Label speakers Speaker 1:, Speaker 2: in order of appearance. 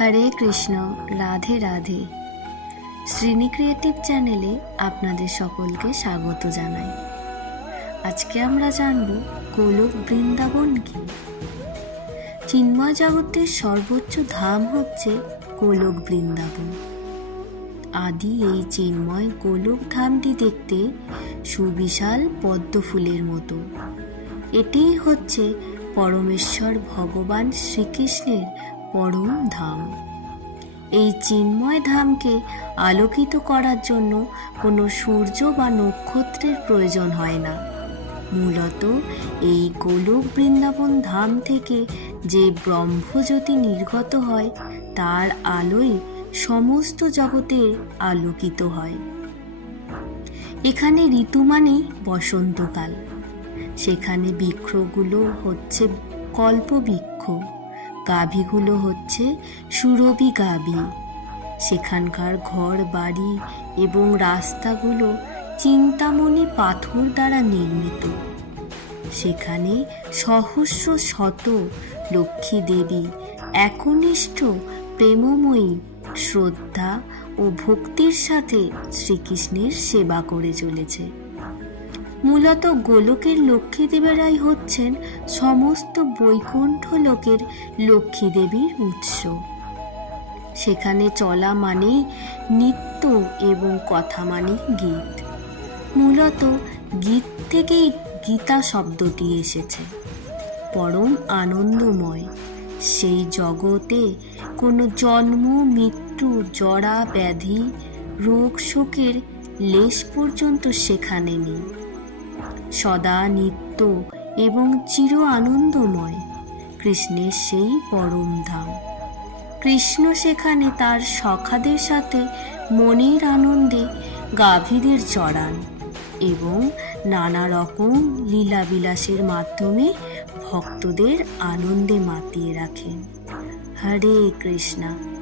Speaker 1: হরে Krishna, Radhe Radhe. Shrini creative চ্যানেলে আপনাদের সকলকে স্বাগত জানাই। আজকে আমরা জানব গোলক বৃন্দাবন কি? চিন্ময় জগতের সর্বোচ্চ ধাম হচ্ছে গোলক বৃন্দাবন। আদি এই চিন্ময় গোলক ধামটি দেখতে সুবিশাল পদ্ম ফুলের মতো। এটিই হচ্ছে পরমেশ্বর ভগবান শ্রীকৃষ্ণের পরম ধাম এই চিন্ময় ধামকে আলোকিত করার জন্য কোনো সূর্য বা নক্ষত্রের প্রয়োজন হয় না। মূলত এই গোলক বৃন্দাবন ধাম থেকে যে ব্রহ্মজ্যোতি নির্গত হয়, তার আলোয় সমস্ত জগতের আলোকিত হয়। এখানে ঋতু মানেই বসন্তকাল। সেখানে বৃক্ষগুলো হচ্ছে কল্পবৃক্ষ। গাভীগুলো হচ্ছে সুরভি গাভী। সেখানকার ঘর, বাড়ি এবং রাস্তাগুলো চিন্তামণি পাথর দ্বারা নির্মিত। সেখানে সহস্র শত লক্ষ্মী দেবী, একনিষ্ঠ, প্রেমময়ী, শ্রদ্ধা ও ভক্তির সাথে শ্রীকৃষ্ণের সেবা করে চলেছে। মূলত গোলকের লক্ষ্মী দেবেরাই হচ্ছেন সমস্ত বৈকুণ্ঠ লোকের লক্ষ্মী দেবীর উৎস। সেখানে চলা মানেই নৃত্য এবং কথা মানে গীত। মূলত গীত থেকেই গীতা শব্দটি এসেছে। পরম আনন্দময়। সেই জগতে কোনো জন্ম, মৃত্যু, জরা, ব্যাধি, রোগ, শোকের লেশ পর্যন্ত সেখানে নেই। সদা নিত্য এবং চির আনন্দময় কৃষ্ণের সেই পরম ধাম। কৃষ্ণ সেখানে তার সখাদের সাথে মনের আনন্দে গাভীদের চড়ান এবং নানা রকম লীলাবিলাসের মাধ্যমে ভক্তদের আনন্দে মাতিয়ে রাখেন। হরে কৃষ্ণা।